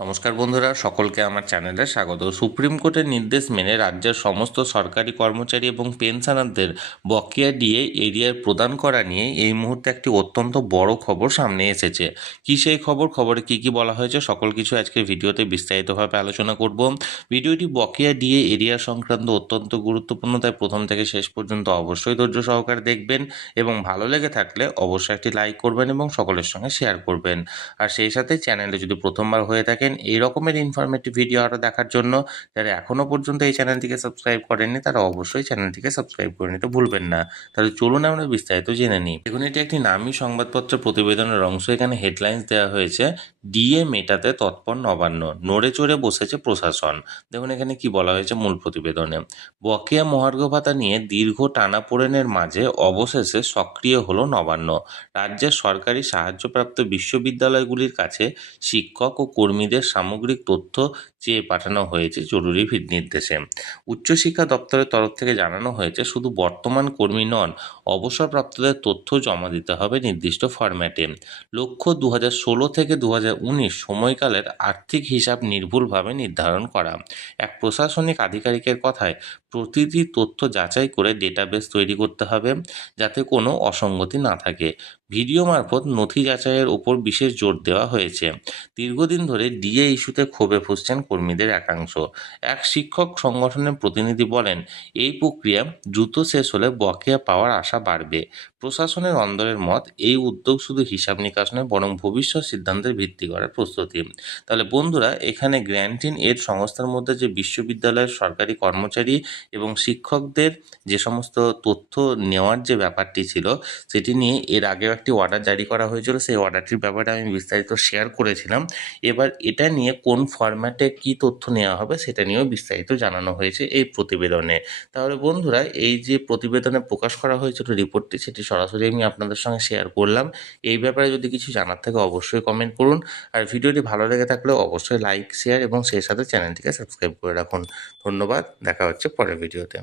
নমস্কার বন্ধুরা, সকলকে আমার চ্যানেলে স্বাগত। সুপ্রিম কোর্টের নির্দেশ মেনে রাজ্যের সমস্ত সরকারি কর্মচারী এবং পেনশনারদের বকেয়া ডিএ এরিয়ার প্রদান করা নিয়ে এই মুহূর্তে একটি অত্যন্ত বড় খবর সামনে এসেছে। কি সেই খবর, খবরে কি কি বলা হয়েছে, সকল কিছু আজকের ভিডিওতে বিস্তারিতভাবে আলোচনা করব। ভিডিওটি বকেয়া ডিএ এরিয়া সংক্রান্ত অত্যন্ত গুরুত্বপূর্ণ, তাই প্রথম থেকে শেষ পর্যন্ত অবশ্যই ধৈর্য সহকারে দেখবেন এবং ভালো লেগে থাকলে অবশ্যই একটি লাইক করবেন এবং সকলের সঙ্গে শেয়ার করবেন। আর সেই সাথে চ্যানেলে যদি প্রথমবার হয়ে থাকেন এই রকমের ইনফরমেটিভ ভিডিও আরও দেখার জন্য, যারা এখনও পর্যন্ত এই চ্যানেলটিকে সাবস্ক্রাইব করেননি তারা অবশ্যই চ্যানেলটিকে সাবস্ক্রাইব করে নিতে ভুলবেন না। তাহলে চলুন আমরা বিস্তারিত জেনে নিই। দেখুন, এটি একটি নামী সংবাদপত্র প্রতিবেদনের অংশ। এখানে হেডলাইন্স দেওয়া হয়েছে, ডিএ মেটাতে তৎপর নবান্ন, নড়ে চড়ে বসেছে প্রশাসন। দেখুন এখানে কি বলা হয়েছে মূল প্রতিবেদনে। বকেয়া মহার্ঘ ভাতা নিয়ে দীর্ঘ টানাপোড়েনের মাঝে অবশেষে সক্রিয় হলো নবান্ন। রাজ্যের সরকারি সাহায্যপ্রাপ্ত বিশ্ববিদ্যালয়গুলির কাছে শিক্ষক ও কর্মীদের সামগ্রিক তথ্য চেয়ে পাঠানো হয়েছে জরুরি নির্দেশে। উচ্চশিক্ষা দপ্তরের তরফ থেকে জানানো হয়েছে, শুধু বর্তমান কর্মী নন, অবসরপ্রাপ্তদের তথ্য জমা দিতে হবে নির্দিষ্ট ফরম্যাটে। লক্ষ্য 2016 থেকে 2019 সময়কালের আর্থিক হিসাব নির্ভুলভাবে নির্ধারণ করা। এক প্রশাসনিক আধিকারিকের কথায়, প্রতিটি তথ্য যাচাই করে ডেটাবেস তৈরি করতে হবে যাতে কোনো অসঙ্গতি না থাকে। ভিডিও মারফত নথি যাচাইয়ের ওপর বিশেষ জোর দেওয়া হয়েছে। দীর্ঘদিন ধরে ডিএ ইস্যুতে ক্ষোভে ফুঁসছেন কর্মীদের একাংশ। এক শিক্ষক সংগঠনের প্রতিনিধি বলেন, এই প্রক্রিয়া দ্রুত শেষ হলে বকেয়া পাওয়ার আশা বাড়বে। প্রশাসনের অন্দরের মত, এই উদ্যোগ শুধু হিসাব নিকাশ নয় বরং ভবিষ্যৎ সিদ্ধান্তের ভিত্তি করার প্রস্তুতি। তাহলে বন্ধুরা, এখানে গ্র্যান্টিন এড সংস্থার মধ্যে যে বিশ্ববিদ্যালয়ের সরকারি কর্মচারী এবং শিক্ষকদের যে সমস্ত তথ্য নেওয়ার যে ব্যাপারটি ছিল, সেটি নিয়ে এর আগেও একটি অর্ডার জারি করা হয়েছিল। সেই অর্ডারটির ব্যাপারে আমি বিস্তারিত শেয়ার করেছিলাম। এবার এটা নিয়ে কোন ফরম্যাটে কি তথ্য নেওয়া হবে সেটা নিয়েও বিস্তারিত জানানো হয়েছে এই প্রতিবেদনে। তাহলে বন্ধুরা, এই যে প্রতিবেদনে প্রকাশ করা হয়েছিল রিপোর্টটি, সেটি সরাসরি আমি আপনাদের সঙ্গে শেয়ার করলাম। এই ব্যাপারে যদি কিছু জানার থাকে অবশ্যই কমেন্ট করুন। আর ভিডিওটি ভালো লেগে থাকলে অবশ্যই লাইক, শেয়ার এবং সেই সাথে চ্যানেলটিকে সাবস্ক্রাইব করে রাখুন। ধন্যবাদ, দেখা হচ্ছে পরের ভিডিওতে।